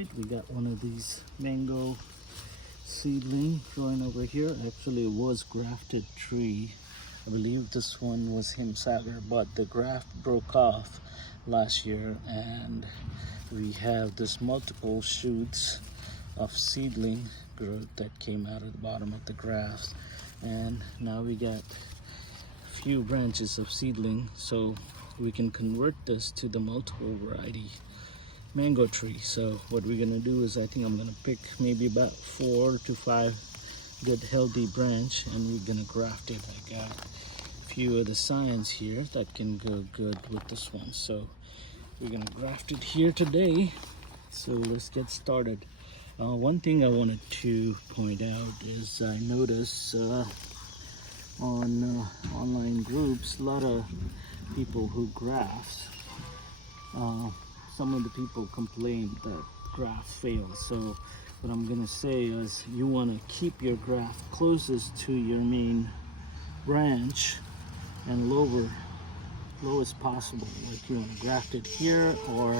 We got one of these mango seedling growing over here. Actually, it was grafted tree. I believe this one was Himsagar, but the graft broke off last year, and we have this multiple shoots of seedling growth that came out of the bottom of the graft, and now we got a few branches of seedling, so we can convert this to the multiple variety mango tree. So what we're gonna do is, I think I'm gonna pick maybe about 4 to 5 good healthy branch, and we're gonna graft it. I got a few of the scions here that can go good with this one, so we're gonna graft it here today. So let's get started. One thing I wanted to point out is I notice on online groups a lot of people who graft. Some of the people complain that graft fails. So what I'm gonna say is, you want to keep your graft closest to your main branch and lowest possible. Like, you want to graft it here, or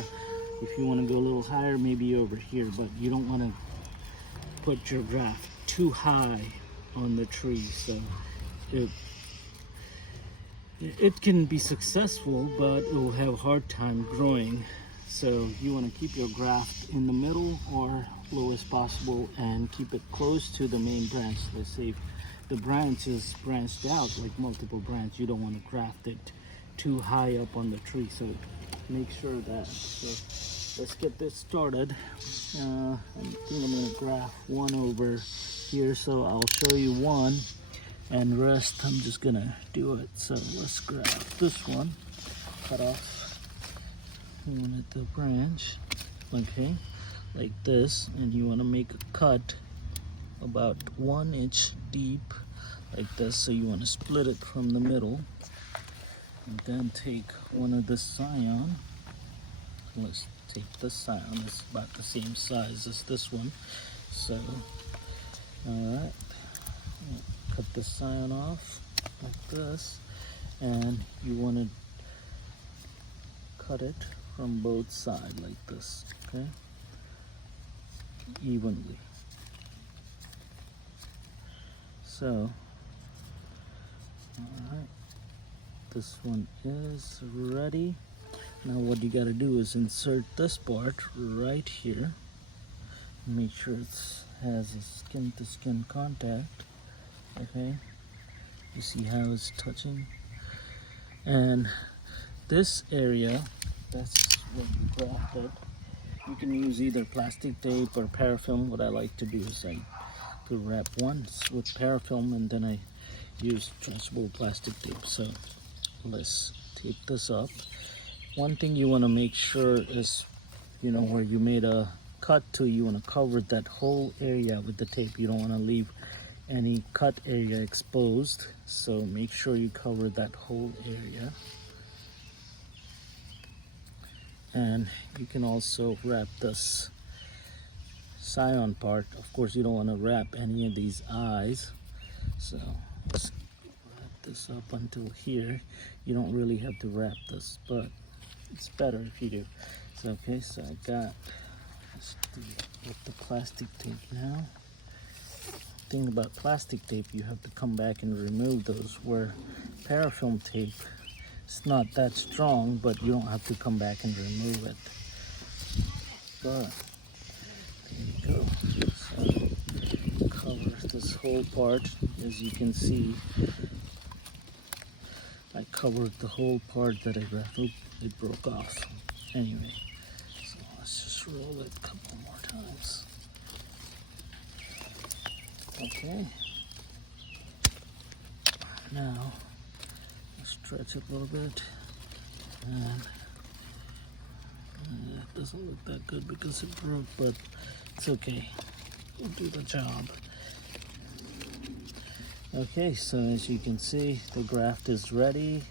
if you want to go a little higher, maybe over here, but you don't want to put your graft too high on the tree. So it can be successful, but it will have a hard time growing. So you want to keep your graft in the middle or lowest possible, and keep it close to the main branch. Let's say if the branch is branched out, like multiple branch, you don't want to graft it too high up on the tree. So make sure that. So let's get this started. I think I'm going to graft one over here, so I'll show you one, and rest I'm just going to do it. So let's graft this one, cut off one at the branch, okay, like this, and you want to make a cut about 1 inch deep, like this. So you want to split it from the middle, and then take one of the scion. Let's take this scion. It's about the same size as this one. So, all right, cut the scion off like this, and you want to cut it from both sides like this, okay, evenly. So, all right, this one is ready. Now what you got to do is insert this part right here. Make sure it has a skin to skin contact, okay. You see how it's touching, and this area, that's what you grafted. You can use either plastic tape or parafilm. What I like to do is I could wrap once with parafilm, and then I use transferable plastic tape. So let's tape this up. One thing you want to make sure is, you know, where you made a cut to, you want to cover that whole area with the tape. You don't want to leave any cut area exposed, so make sure you cover that whole area. And you can also wrap this scion part. Of course, you don't want to wrap any of these eyes, so let's wrap this up until here. You don't really have to wrap this, but it's better if you do. So, okay, so I got, let's do it with the plastic tape now. Thing about plastic tape, you have to come back and remove those, where parafilm tape, it's not that strong, but you don't have to come back and remove it. But there you go. So cover this whole part. As you can see, I covered the whole part that I grafted. It broke off. Anyway, so let's just roll it a couple more times. Okay. Now stretch it a little bit, and it doesn't look that good because it broke, but it's okay, we'll do the job. Okay, so as you can see, the graft is ready.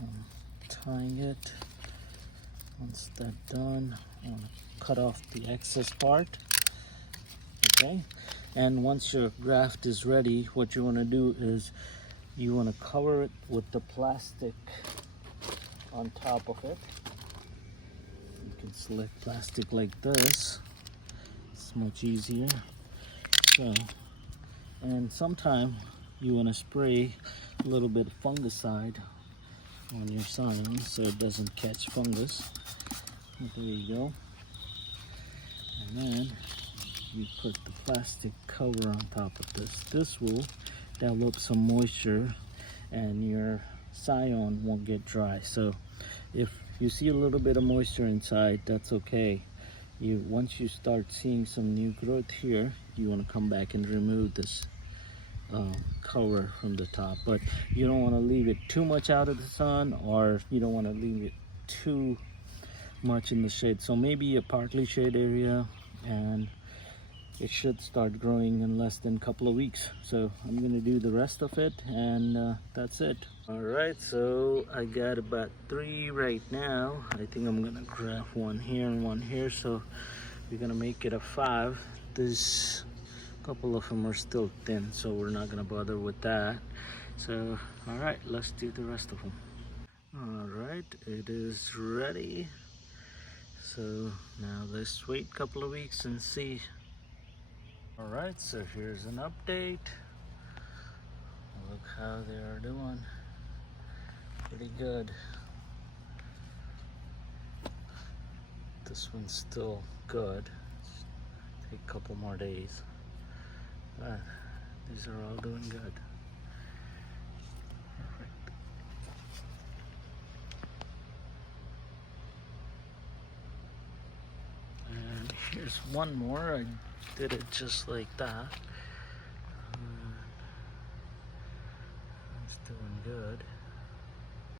I'm tying it. Once that's done, I want to cut off the excess part, okay. And once your graft is ready, what you want to do is you want to cover it with the plastic on top of it. You can select plastic like this. It's much easier. So, and sometime you want to spray a little bit of fungicide on your sign so it doesn't catch fungus. There you go. And then you put the plastic cover on top of this. This will develop some moisture and your scion won't get dry. So if you see a little bit of moisture inside, that's okay. Once you start seeing some new growth here, you want to come back and remove this cover from the top, but you don't want to leave it too much out of the sun, or you don't want to leave it too much in the shade. So maybe a partly shade area, and it should start growing in less than a couple of weeks. So I'm going to do the rest of it, and that's it. All right, so I got about 3 right now. I think I'm going to graft one here and one here, so we're going to make it a 5. This couple of them are still thin, so we're not going to bother with that. So all right, let's do the rest of them. All right, it is ready. So now let's wait a couple of weeks and see. All right, so here's an update. Look how they are doing. Pretty good. This one's still good. Take a couple more days. But these are all doing good. Perfect. And here's one more. I did it just like that.